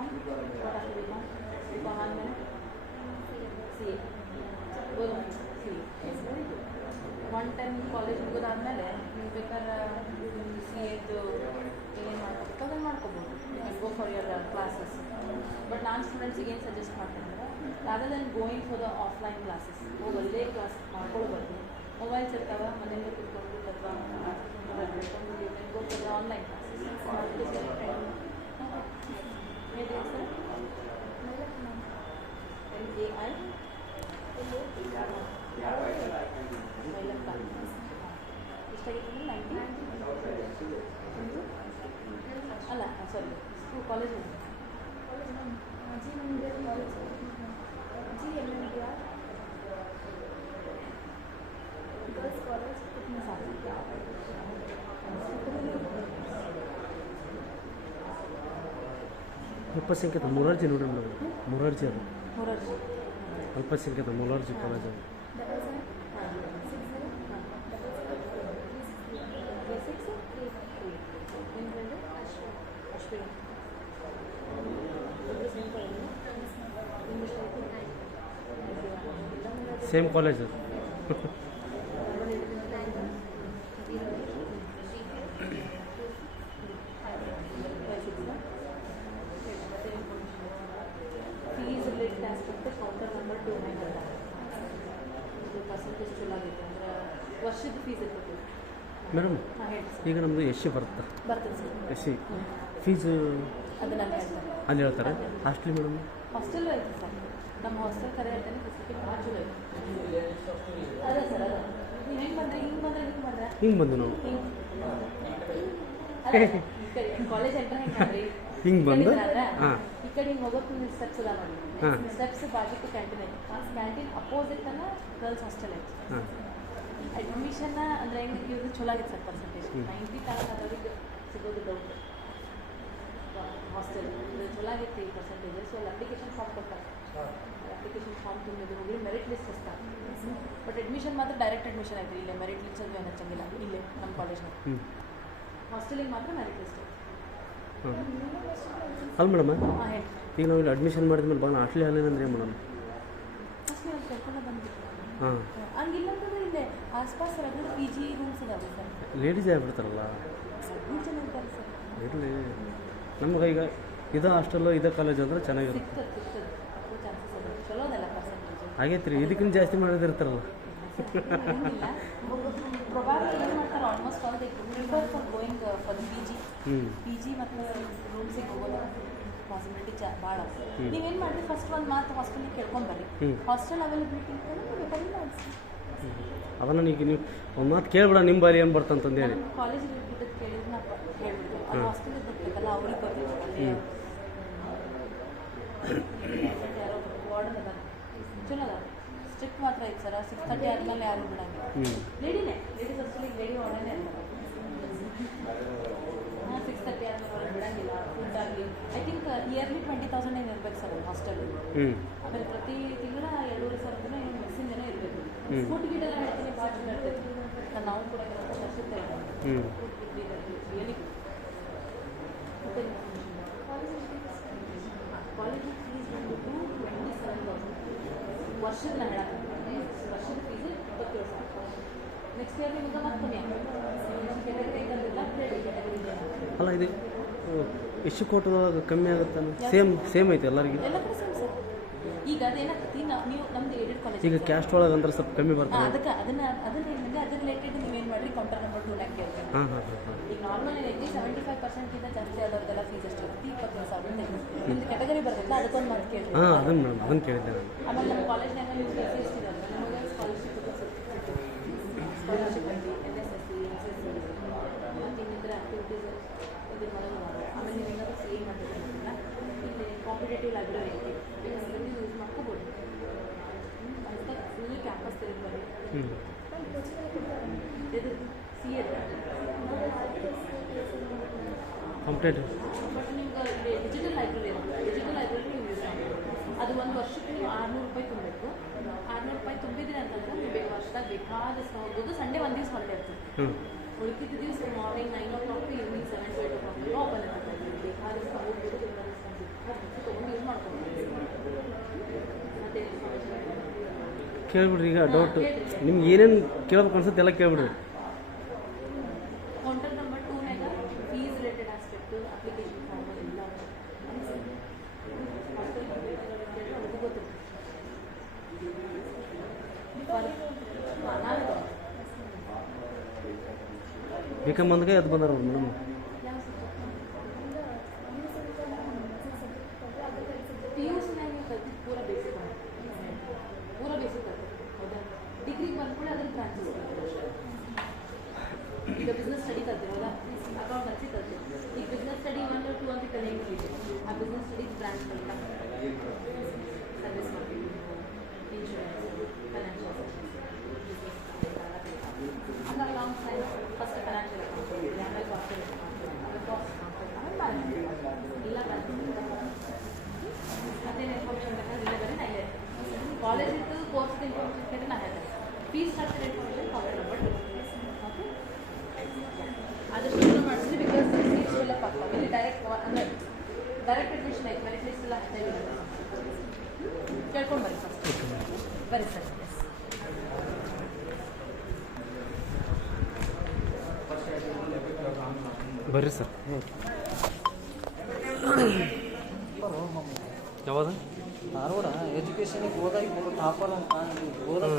Com B com ಆದಮೇಲೆ C A C A very good. 110 college ಮುಗಿದಾದ್ಮೇಲೆ ನೀವು ಬೇಕಾದ್ರೆ ಸಿ ಎದ್ದು ಏನು ಮಾಡ್ಕೋಬೇಕು ಅದನ್ನು ಮಾಡ್ಕೋಬೋದು. Go for your classes. But ನಾನು ಸ್ಟೂಡೆಂಟ್ಸಿಗೆ ಏನು ಸಜೆಸ್ಟ್ ಮಾಡ್ತೀನಿ ಅಂದರೆ rather than going for the offline classes ಹೋಗಿ ಅಲ್ಲೇ ಕ್ಲಾಸ್ ಮಾಡ್ಕೊಳ್ಬಾರ್ದು. ಮೊಬೈಲ್ಸ್ ಇರ್ತಾವೆ ಮನೆಯಲ್ಲೇ ಕೂತ್ಕೊಂಡು ಅಥವಾ ಬೆಳ್ಕೊಂಡು go for the online classes. LAI ಎಷ್ಟಾಗಿತ್ತು? 90 ಅಲ್ಲ ಸಾರಿ ಕಾಲೇಜ್ ಗರ್ಲ್ಸ್ ಕಾಲೇಜ್ ಅಲ್ಪಸಂಖ್ಯಾತ ಮೊರಾರ್ಜಿ ನೋಡ್ರಿ ಮೇಡಮ್. ಮೊರಾರ್ಜಿ ಅದು ಮೊರಾರ್ಜಿ ಅಲ್ಪಸಂಖ್ಯಾತ ಮೊರಾರ್ಜಿ ಕಾಲೇಜ್ ಅದು. ಸೇಮ್ ಕಾಲೇಜ್ ಅದು. Fees related aspect counter number 2 percentage ಚಲೋ ಆಗೈತೆ ಅಂದ್ರೆ ವರ್ಷದ ಫೀಸ್ ಇರ್ತದೆ ಮೇಡಮ್. ಹಾಂ ಹೇಳಿ ಈಗ ನಮ್ಮದು ಎಸ್ ಸಿ ಬರುತ್ತೆ. ಬರ್ತದೆ ಸರ್. ಎಸ್ ಸಿ ಫೀಸು ಅದನ್ನು ಹೇಳ್ತಾರೆ ಅಲ್ಲಿ ಹೇಳ್ತಾರೆ. ಹಾಸ್ಟೆಲ್ ಮೇಡಮ್ ಹಾಸ್ಟೆಲ್ಲೂ ಐತೆ ಸರ್. ನಮ್ಮ ಹಾಸ್ಟೆಲ್ ಕರೆ ಹೇಳ್ತೇನೆ ಫೆಸಿಲಿಟಿ ಭಾಳ ಚಲೋ ಐತೆ. ಅದೇ ಸರ್ ಅದೇ ನೀವು ಹೆಂಗೆ ಬಂದರೆ ಹಿಂಗೆ ಬಂದರೆ ಹಿಂಗೆ ಬಂದ್ರೆ ಹಿಂಗೆ ಬಂದು ನಾವು ಕಾಲೇಜ್ ಎಂಟ್ರ್ ಹೆಂಗೆ ಮಾಡ್ರಿ ಹಿಂಗೆ ಬಂದು ಹಾಂ ಈ ಕಡೆ ಹಿಂಗೆ ಹೋಗೋಕೆ ನೀವು ಸ್ಟೆಪ್ಸ್ ಅದ ಮಾಡಿ. ಸ್ಟೆಪ್ಸ್ ಬಾಜುಕ್ಕೆ ಕ್ಯಾಂಟೀನ್ ಐತೆ. ಆ ಕ್ಯಾಂಟೀನ್ ಅಪೋಸಿಟ್ ಅನ್ನ ಗರ್ಲ್ಸ್ ಹಾಸ್ಟೆಲ್ ಐತೆ. ಹಾಂ ಅಡ್ಮಿಷನ್ ಅಂದರೆ ಹೆಂಗೆ ಇದು ಚಲೋ ಆಗಿತ್ತು ಸರ್ ಪರ್ಸೆಂಟೇಜ್ 90 ತನಕ ಅದರಿಗೆ ಸಿಗೋದು ಡೌಟ್. ಹಾಸ್ಟೆಲ್ ಚಲೋ ಆಗೈತಿ ಪರ್ಸೆಂಟೇಜ್. ಸೊ ಅಲ್ಲಿ ಅಪ್ಲಿಕೇಶನ್ ಫಾರ್ಮ್ ಕೊಡ್ತಾರೆ. ಅಪ್ಲಿಕೇಶನ್ ಫಾರ್ಮ್ ತುಂಬಿದ್ದು ಹೋಗಿ ಮೆರಿಟ್ ಲಿಸ್ಟ್ ಇಸ್ತಾರೆ. ಬಟ್ ಅಡ್ಮಿಷನ್ ಮಾತ್ರ ಡೈರೆಕ್ಟ್ ಅಡ್ಮಿಷನ್ ಆಯ್ತು. ಇಲ್ಲೇ ಮೆರಿಟ್ ಲಿಸ್ಟ್ ಅದು ಏನು ಹಚ್ಚಂಗಿಲ್ಲ ಇಲ್ಲೇ ನಮ್ಮ ಕಾಲೇಜ್ನಾಗ. ಹಾಸ್ಟೆಲಿಗೆ ಮಾತ್ರ ಮೆರಿಟ್ ಲಿಸ್ಟ್ ಐತೆ. ಅಲ್ಲ ಮೇಡಮ್, ಹಾಂ ಹೇಳಿ. ಈಗ ನಾವು ಇಲ್ಲಿ ಅಡ್ಮಿಷನ್ ಮಾಡಿದ್ಮೇಲೆ ಭಾಳ ಹಾಸ್ಟೆಲ್ ಹಾಲೇನಂದ್ರೆ ಏನು ಮೇಡಮ್? ಫಸ್ಟ್ ನೀವು ಕರ್ಕೊಂಡು ಬಂದ್ಬಿಟ್ಟು ಹಾಂ ಹಂಗಿಲ್ಲ ಅಂತಂದ್ರೆ ಇಲ್ಲೇ ಆಸ್ಪಾಸ್ ಎರಡು ಪಿ ಜಿ ರೂಮ್ಸ್ ಇದಾವೆ ಸರ್. ಲೇಡೀಸ್ ಆಗ್ಬಿಡ್ತಾರಲ್ಲ. ಮೂರು ಜನ ಇದ್ದಾರೆ ಸರ್. ಇರಲಿ ನಮ್ಗೆ ಈಗ ಇದೇ ಹಾಸ್ಟೆಲ್ಲು ಇದೇ ಕಾಲೇಜ್ ಅಂದ್ರೆ ಚೆನ್ನಾಗಿರುತ್ತೆ. ಸಿಗ್ತದೆ ಅಪ್ಪ ಚಾನ್ಸಸ್ ಅದ. ಚಲೋ ಅದಲ್ಲ ಪರ್ಸೆಂಟೇಜ್. ಆಗೈತೆ ರೀ. ಇದಕ್ಕಿಂತ ಜಾಸ್ತಿ ಮಾಡೋದಿರ್ತಾರಲ್ಲ. ಪ್ರೊಬಾಬ್ಲಿ ಏನು ಮಾಡ್ತಾರೆ almost all they prefer for going for the P G ಮತ್ತು ರೂಮ್ಸಿಗೆ ಹೋಗೋದು ಪಾಸಿಬಿಲಿಟಿ ಭಾಳ. ನೀವೇನು ಮಾಡಿರಿ ಫಸ್ಟ್ ಒಂದು ಮಾತು ಹಾಸ್ಟೆಲಿಗೆ ಕೇಳ್ಕೊಂಬರ್ರಿ. ಹಾಸ್ಟೆಲ್ ಅವೈಲಬಿಲಿಟಿ ಬೇಕಾಗಿಲ್ಲ ಅನ್ಸಿ ಅದನ್ನು ಈಗ ನೀವು ಒಂದು ಮಾತು ಕೇಳ್ಬಿಡ ನಿಮ್ಮ ಬಾರಿ ಏನು ಬರ್ತಂತಂದು ಹೇಳಿ. ಕಾಲೇಜಿಗೆ ಬಿದ್ದದ್ದು ಕೇಳಿದ್ರೆ ನಾ ಹೇಳ್ಬಿಟ್ಟು ಅಲ್ಲಿ ಹಾಸ್ಟೆಲ್ ಇದ್ದಕ್ಕಲ್ಲ ಅವ್ರಿಗೆ ಬರ್ತೀವಿ. ಅಲ್ಲಿ ಯಾರೋ ವಾರ್ಡನ್ ಅದ ಚಲೋ ಅದ. ಸ್ಟ್ರಿಕ್ಟ್ ಮಾತ್ರ ಐತೆ ಸರ್. 6:30 ಆದಮೇಲೆ ಯಾರು ಬಿಡಂಗಿಲ್ಲ. ಲೇಡಿನೇ ಲೇಡೀಸ್ ಹಾಸ್ಟೆಲಿಗೆ ಲೇಡಿ ವಾರ್ಡನೇ ಇರ್ತಾರೆ. ಹಾಂ 6:30 ಆದಮೇಲೆ ಅವ್ರಿಗೆ ಬಿಡಂಗಿಲ್ಲ. ಫುಡ್ ಆಗಲಿ ಐ ಥಿಂಕ್ ಇಯರ್ಲಿ 20,000 ಏನು ಇರ್ಬೇಕು ಸರ್ ಹಾಸ್ಟೆಲ್. ಆಮೇಲೆ ಪ್ರತಿ ತಿಂಗಳ 2,500 ಏನು ಮೆಡಿಸಿನ್ ಏನೋ ಇರಬೇಕು. ಫುಡ್ ಗಿಡೆಲ್ಲ ಹೇಳ್ತೀನಿ ಭಾಳ ಚಲೋ ಇರ್ತೈತಿ. ನಾವು ಕೂಡ ತರಿಸುತ್ತೇವೆ. Really good. ಕಾಲೇಜಿಗೆ ಫೀಸ್ ಬಂದ್ಬಿಟ್ಟು 27,000 ವರ್ಷದ ನಾನು ಹೇಳಕ್ಕೆ. ವರ್ಷದ ಫೀಸ್ 27,000. ನೆಕ್ಸ್ಟ್ ಇಯರ್ ನಿಮ್ಗೆ ಮತ್ತೆ ಕಮ್ಮಿ ಆಗ್ತದೆ. ಕೆಟಗರಿ ತಂದಿಲ್ಲ ಕೆಟಗರಿ ಅಲ್ಲ ಇದು ಎಷ್ಟು ಕೋಟದಾಗ ಕಮ್ಮಿ ಆಗುತ್ತೆ? ಸೇಮ್ ಐತೆ ಎಲ್ಲರಿಗೂ. ಎಲ್ಲ ಕಡೆ ಸೇಮ್ ಸರ್. ಈಗ ಅದೇನಾಗ್ತೈತಿ ನೀವು ನಮ್ದು ಏಡೆಡ್ ಕಾಲೇಜ್ ಈಗ ಕ್ಯಾಸ್ಟ್ ಒಳಗೆ ಅಂದ್ರೆ ಸ್ವಲ್ಪ ಕಮ್ಮಿ ಬರ್ತದೆ. ಅದಕ್ಕೆ ಅದನ್ನ ಏನಿದೆ ಅದ್ರ ರಿಲೇಟೆಡ್ ನೀವೇನು ಮಾಡಿರಿ ಕೌಂಟರ್ ನಂಬರ್ 2 ಕೇಳ್ತೀವಿ. ಹಾಂ ಹಾಂ ಹಾಂ. ಈಗ ನಾರ್ಮಲ್ ಏನೈತಿ 75% ಜಾಸ್ತಿ ಆದವ್ರದ್ದೆಲ್ಲ ಫೀಸ್ ಎಷ್ಟು ಇರುತ್ತೆ? 25,000. ನಿಮ್ದು ಕೆಟಗರಿ ಬರ್ತೈತಲ್ಲ ಅದಕ್ಕೊಂದು ಮಾತು ಕೇಳ್ತೀವಿ. ಹಾಂ ಅದನ್ನು ಕೇಳಿದ್ದೆ ನಾನು. ಆಮೇಲೆ ನಮ್ಮ ಕಾಲೇಜ್ನಾಗ ನೀವು ಫೀಸ್ ಇರೋದು ನಮಗೆ ಸ್ಕಾಲರ್ಶಿಪ್ ಐತಿ. NSSC NCC ಮತ್ತು ಇನ್ನಿತರ ಆ್ಯಕ್ಟಿವಿಟೀಸ್ ಇದು ಮಾಡೋದು. ಆಮೇಲೆ ನೀವು ಏನಾದರೂ ಸಿ ಎ ಮಾಡಿರೋದ್ರಿಂದ ಇಲ್ಲಿ ಕಾಂಪಿಟೇಟಿವ್ ಲೈಬ್ರರಿ ಐತಿ. ಬೇಕಾದ್ರೆ ಯೂಸ್ ಮಾಡ್ಕೋಬೋದು. ಅಂತ ಫುಲ್ ಕ್ಯಾಂಪಸ್ ತಿರುಗ್ಬರಿ. ಇದು ಸಿ ಎ ಕಾಂಪಿಟೇಟಿವ್. ಬಟ್ ನಿಮ್ಗೆ ಡಿಜಿಟಲ್ ಲೈಬ್ರರಿ ಇರುತ್ತೆ. ಡಿಜಿಟಲ್ ಲೈಬ್ರರಿ ನೀವು ಯೂಸ್ ಮಾಡಬೇಕು. ಅದು ಒಂದು ವರ್ಷಕ್ಕೆ ನೀವು 600 ರೂಪಾಯಿ ತುಂಬಬೇಕು. 600 ರೂಪಾಯಿ ತುಂಬಿದ್ದೀರಿ ಅಂತಂದ್ರೆ ನೀವು ವರ್ಷದಾಗ ಬೇಕಾದಷ್ಟು ಹೋಗ್ಬೋದು. ಸಂಡೇ ಒಂದು ದಿವಸ ಹೊರಟೆ ಇರ್ತದೆ. ಉಳಿದಿದ್ದ ದಿವಸ morning 9 o'clock evening 7 to 8 o'clock open ಇರ್ತದೆ. ಬೇಕಾದಷ್ಟು ಹೋಗ್ಬೋದು. ತೊಗೊಂಡು ಯೂಸ್ ಮಾಡ್ಕೊಂಡು ಮತ್ತೆ ಕೇಳ್ಬಿಡ್ರಿ ಈಗ ಡೌಟ್ ನಿಮ್ಗೆ ಏನೇನು ಕೇಳ್ಬೇಕು ಅನ್ಸುತ್ತೆ ಎಲ್ಲ ಕೇಳ್ಬಿಡ್ರಿ. ಕಾಂಟ್ಯಾಕ್ಟ್ ನಂಬರ್ 2ನಾಗ fees related aspect application form ಎಲ್ಲ ಅದಕ್ಕೂ ಗೊತ್ತಿತ್ತು. ನಾನು ಬೇಕಂಬಂದಾಗ ಅದು ಬಂದಾರ ಮೇಡಮ್. PUCನಾಗ ಕಲ್ತಿದ್ದು ಪೂರಾ ಬೇಸಿಕ್ ಪೂರಾ ಬೇಸಿಕ್ ಕಲ್ತಿದ್ದು ಹೌದಾ. ಡಿಗ್ರಿಗೆ ಬಂದ್ಮೇಲೆ ಅದನ್ನು ಬ್ರಾಂಚಸ್ ಕಲ್ತಿದ್ದು. ಈಗ ಬಿಸ್ನೆಸ್ ಸ್ಟಡಿ ಕಲ್ತಿರೋದಾ, ಅಕೌಂಟೆನ್ಸಿ ಕಲ್ತಿದ್ದು. ಈಗ ಬಿಸ್ನೆಸ್ ಸ್ಟಡಿ 1 or 2 ಅಂತ ಕಲಿಯಂಗಿಲ್ಲ. ಆ ಬಿಸ್ನೆಸ್ ಸ್ಟಡಿ ಬ್ರಾಂಚ್ ಕಲಿತಾ ಸರ್ವಿಸ್ ಮಾರ್ಕೆಟಿಂಗ್, ಇನ್ಶೂರೆನ್ಸ್, ಫೈನಾನ್ಷಿಯಲ್ ಅದು along science first financial accounting, ಆಮೇಲೆ ಕಾರ್ಪೊರೇಟ್ ಅಕೌಂಟಿಂಗ್, ಆಮೇಲೆ ಕಾಸ್ಟ್ ಅಕೌಂಟಿಂಗ್, ಆಮೇಲೆ ಮ್ಯಾನೇಜ್ಮೆಂಟ್ ಎಲ್ಲ ಅದೇನು ಇನ್ಫಾರ್ಮೇಷನ್ ಬೇಕಾದ್ರೆ ಇಲ್ಲೇ ಬರೀ ನಾ ಇದೆ ಕಾಲೇಜಿದ್ದು ಕೋರ್ಸ್ದು ಇನ್ಫಾರ್ಮೇಷನ್ ಕೇಳಿ ನಾ ಹೇಳ್ತೇನೆ. Fees structure information college number okay ಆದಷ್ಟು ಮಾಡಿಸ್ರಿ. ಬಿಕಾಸ್ ಸೀಟ್ಸ್ ಎಲ್ಲ ಆಗ್ತಾವೆ ಇಲ್ಲಿ ಡೈರೆಕ್ಟ್ ಅಂದರೆ ಡೈರೆಕ್ಟ್ ಅಡ್ಮಿಷನ್ ಆಯ್ತು. ಮೆರಿಟ್ ಲಿಸ್ಟ್ ಎಲ್ಲ ಹಾಕ್ತಾಯಿಲ್ಲ ಕೇಳ್ಕೊಂಡು ಬನ್ನಿ ಫಸ್ಟ್ ಬರೀ ಸರ್. ಬರ್ರಿ ಸರ್. ಯಾವಾಗ ಧಾರವಾಡ ಎಜುಕೇಷನಿಗೆ ಹೋದಾಗ ಟಾಪರ್ ಅಂತ ಹೋದಾಗ